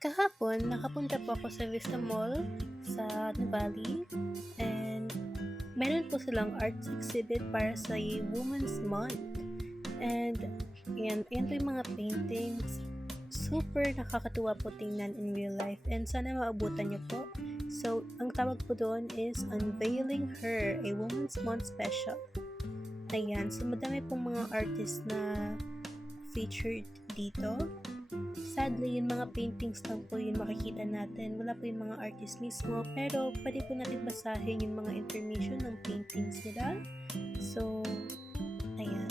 Kahapon, nakapunta po ako sa Vista Mall sa Nuvali and meron po silang arts exhibit para sa Women's Month. And yan po yung mga paintings. Super nakakatuwa po tingnan in real life and sana maabutan niyo po. So, ang tawag po doon is Unveiling Her, a Women's Month Special. Ayan, so madami pong mga artists na featured dito. Sadly, yung mga paintings lang po yung makikita natin. Wala po yung mga artist mismo. Pero, pwede po natin basahin yung mga information ng paintings nila. So, ayan.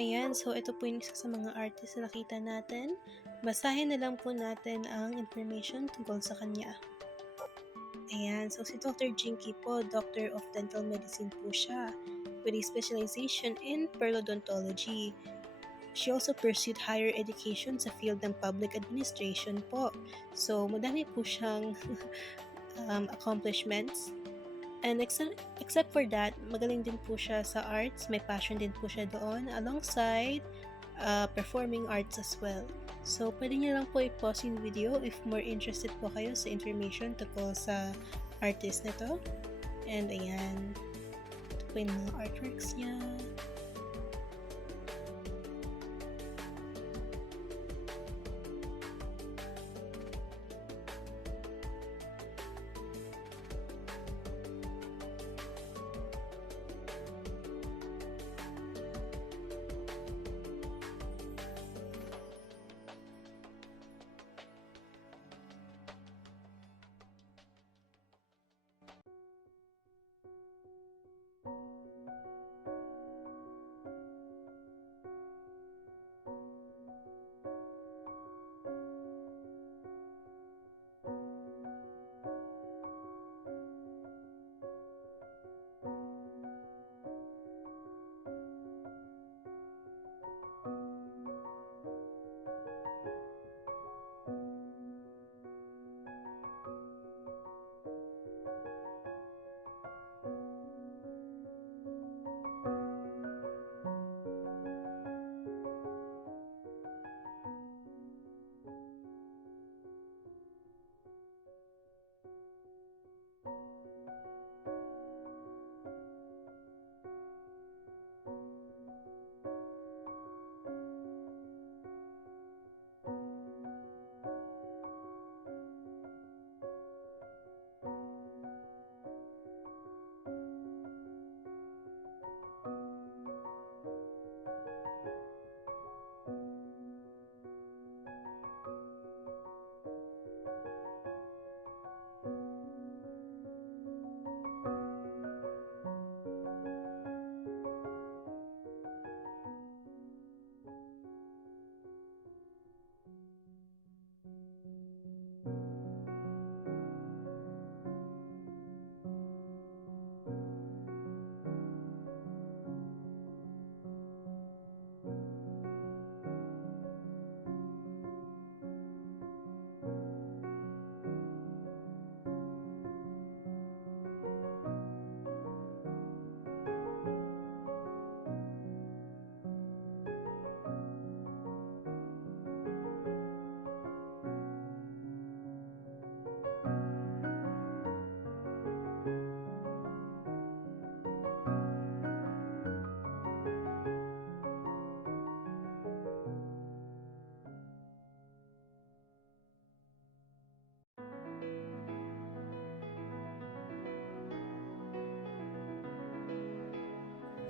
Ayan, so ito po yung isa sa mga artist na nakita natin. Basahin na lang po natin ang information tungkol sa kanya. Ayan, so si Dr. Jinky po, Doctor of Dental Medicine po siya with a specialization in periodontology. She also pursued higher education sa field ng public administration po. So, madami po siyang accomplishments. And except for that, magaling din po siya sa arts. May passion din po siya doon alongside performing arts as well. So, pwede niyo lang po i-pause yung video if more interested po kayo sa information tungkol sa artist na to. And ayan, ito po yung mga artworks niya.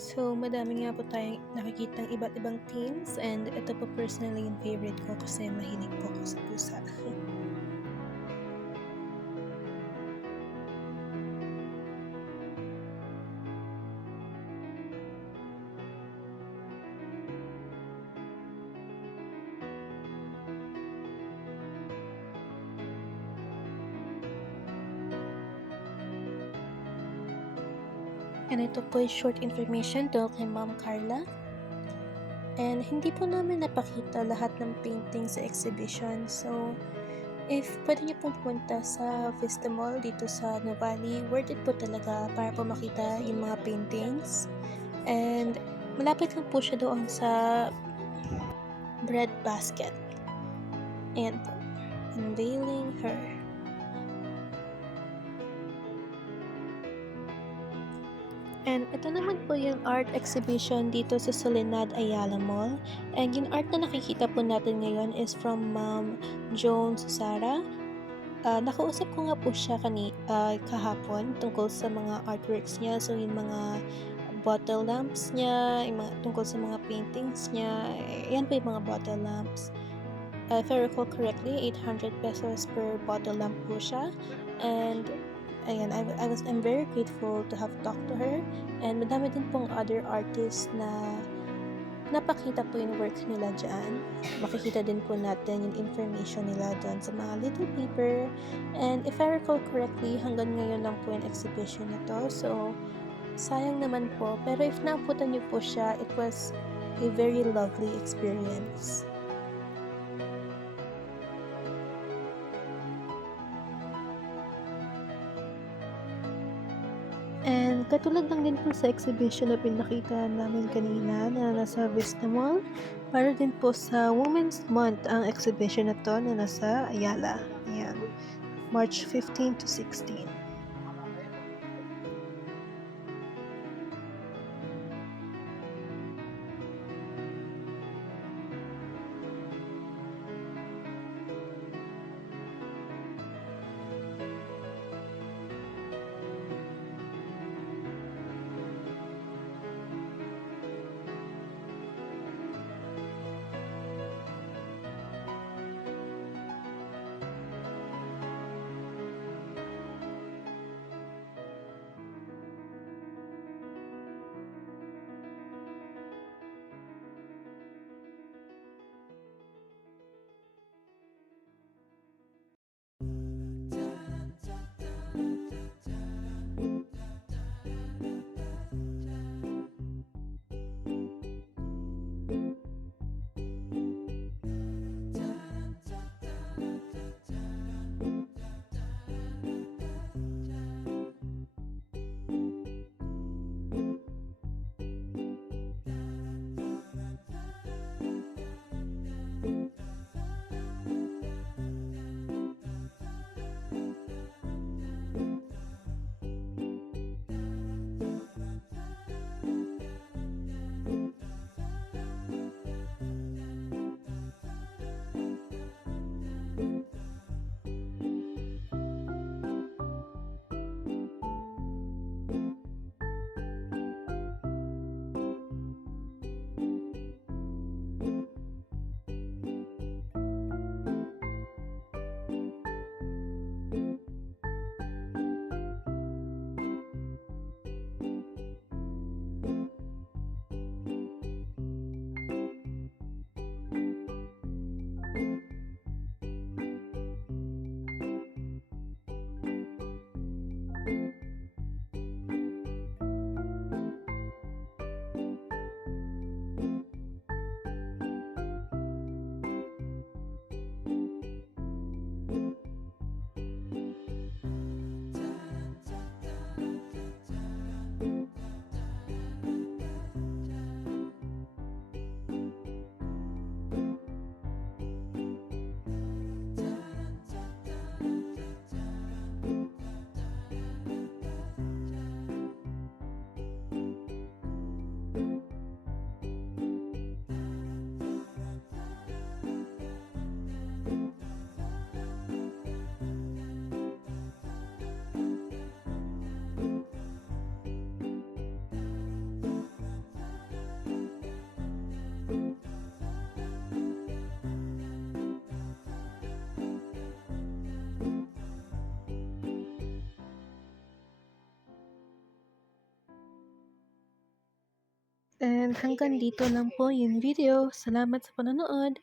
So, madami nga po tayong nakikitang iba't ibang themes and ito po personally yung favorite ko kasi mahilig po ako sa pusa. And ito po ay short information tungkol kay Ma'am Carla. And hindi po namin napakita lahat ng painting sa exhibition. So, if pwede niyo pong pumunta sa Vista Mall dito sa Nuvali, worth it po talaga para po makita yung mga paintings. And malapit lang po siya doon sa bread basket. Ayan po. Unveiling her. And ito naman po yung art exhibition dito sa Soledad Ayala Mall. And yung art na nakikita po natin ngayon is from Ma'am Joan Susara. Nakausap ko nga po siya kahapon tungkol sa mga artworks niya. So yung mga bottle lamps niya, yung mga, tungkol sa mga paintings niya. Yan po yung mga bottle lamps. If I recall correctly, 800 pesos per bottle lamp po siya. And ayan, I'm very grateful to have talked to her. And madami din pong other artists na napakita po yung work nila dyan. Makikita din po natin yung information nila dyan sa mga little paper. And if I recall correctly, hanggang ngayon lang po yung exhibition na to. So, sayang naman po. Pero if naabutan niyo po siya, it was a very lovely experience. And katulad lang din po sa exhibition na pinakita namin kanina na nasa Vista Mall, para din po sa Women's Month ang exhibition na to na nasa Ayala. Ayan, March 15 to 16. And hanggang dito lang po yung video. Salamat sa panonood!